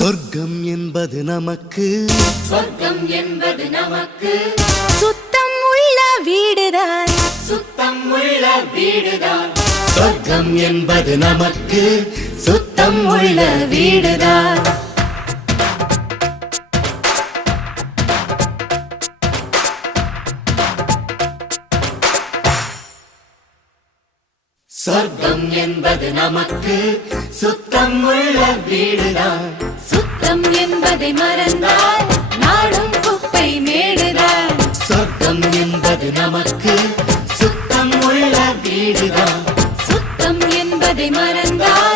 சொர்க்கம் என்பது நமக்கு சொர்க்கம் என்பது நமக்கு சுத்தம் உள்ள வீடுதான் சுத்தம் உள்ள வீடுதான் சொர்க்கம் என்பது நமக்கு சுத்தம் உள்ள வீடுதான் சொர்க்கம் என்பது நமக்கு சுத்தம் உள்ள வீடுதான் சுத்தம் என்பதை மறந்தால் நாடும் குப்பை மேடுதான் சொர்க்கம் என்பது நமக்கு சுத்தம் உள்ள வீடுதான் சுத்தம் என்பதை மறந்தால்